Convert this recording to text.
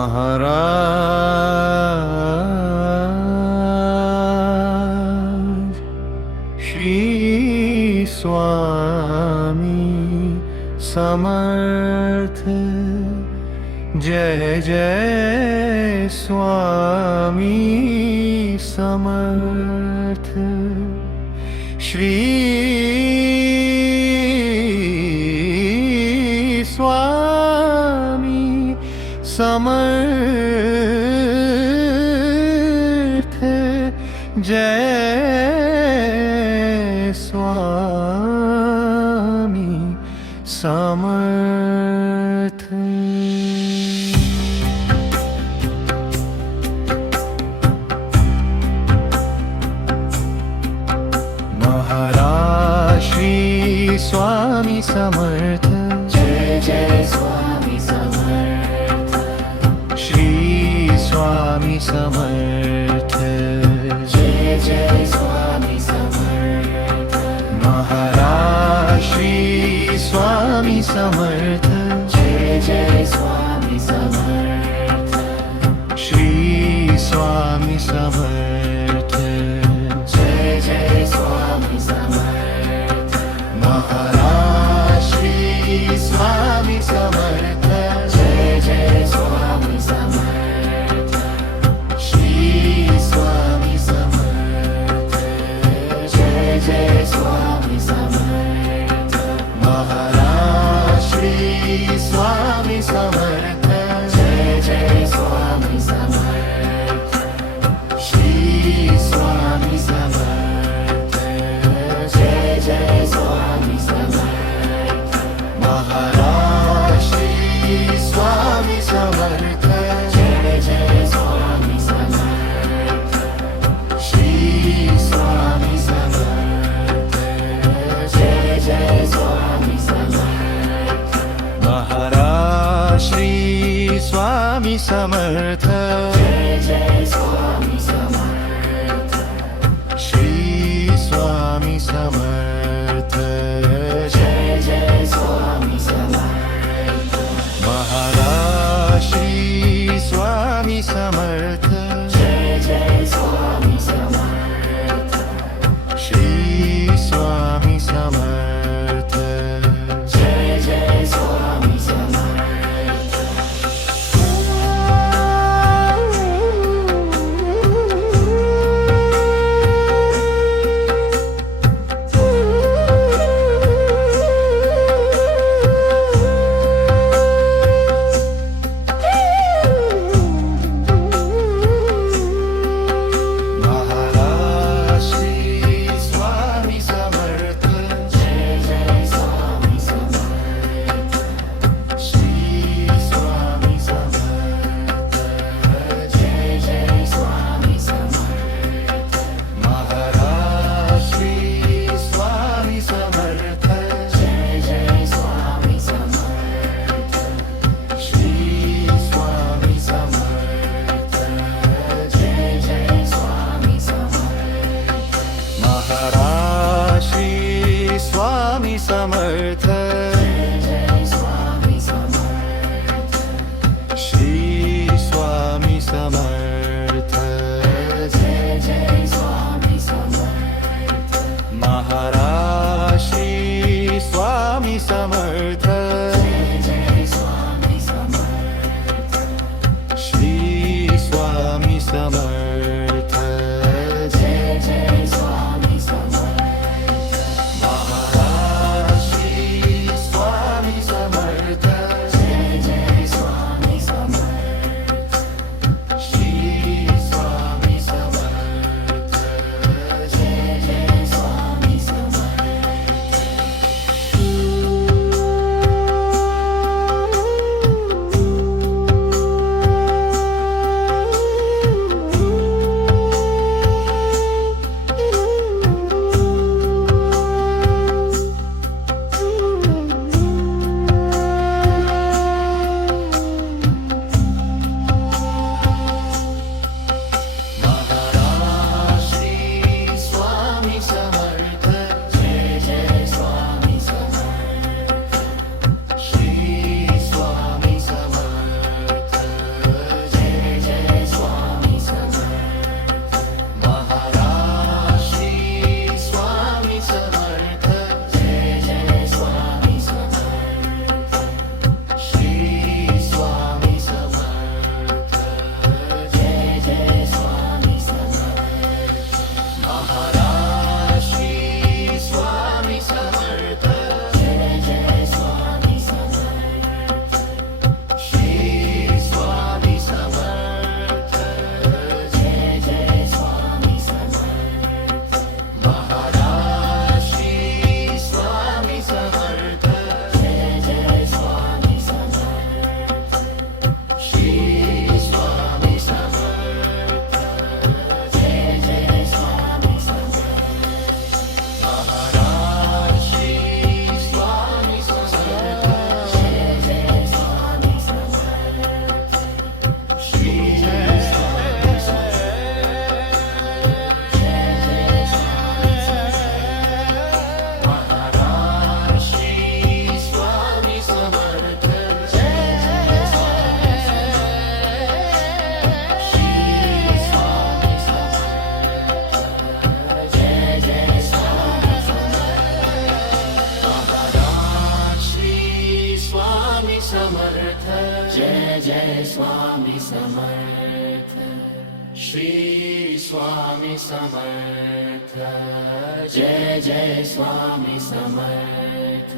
Maharaj Shri Swami Samarth. Jai Jai Swami Samarth. Shri Swami Samarth. Jai Swami Samarth. Maharaj Shri Swami Samarth. Jai Jai Swami Samarth. Shri Swami Samarth. Jai Jai Swami Samarth. Maharaj Shri Swami Samarth. Jai Jai Swami Samarth. Shri Swami Samarth. Jai Jai Swami Samarth. Maharaj Shri Swami Samarth. Jai Jai Swami Samarth. Shri Swami Samarth. Jai Jai Swami Samarth. Maharaj Shri Swami Samarth. Jai Jai Swami Samarth. Shri Swami Samarth. Jai Jai Swami Samarth. Maharaj Shri Swami Samarth. Jai Jai Swami Samarth. Shri Swami Samarth. Jai Jai Swami Samarth. Maharaj Shri Swami Samarth. Jai Jai Swami Samarth. Shri Swami Samarth. Jai Jai Swami Samarth. Maharaj Shri Swami Samarth. Jai Jai Swami Samarth. Shri Swami Samarth. Jai Jai Swami Samarth. Maharaj Shri Swami Samarth. Jai Jai Swami Samarth. Shri Swami Samarth. Jai Jai Swami Samarth. Maharaj Shri Swami Samarth. Jai Jai Swami Samarth. Shri Swami Samarth. Jai Jai Swami Samarth. Maharaj Shri Swami Samarth. Jai Jai Swami Samarth. Shri Swami Samarth. Jai Jai Swami Samarth. Maharaj Shri Swami Samarth. Jai Jai Swami Samarth. Shri Swami Samarth. Jai Jai Swami Samarth. Maharaj Shri Jai Swami Samarth Shri Swami Samarth Jai Jai Swami Samarth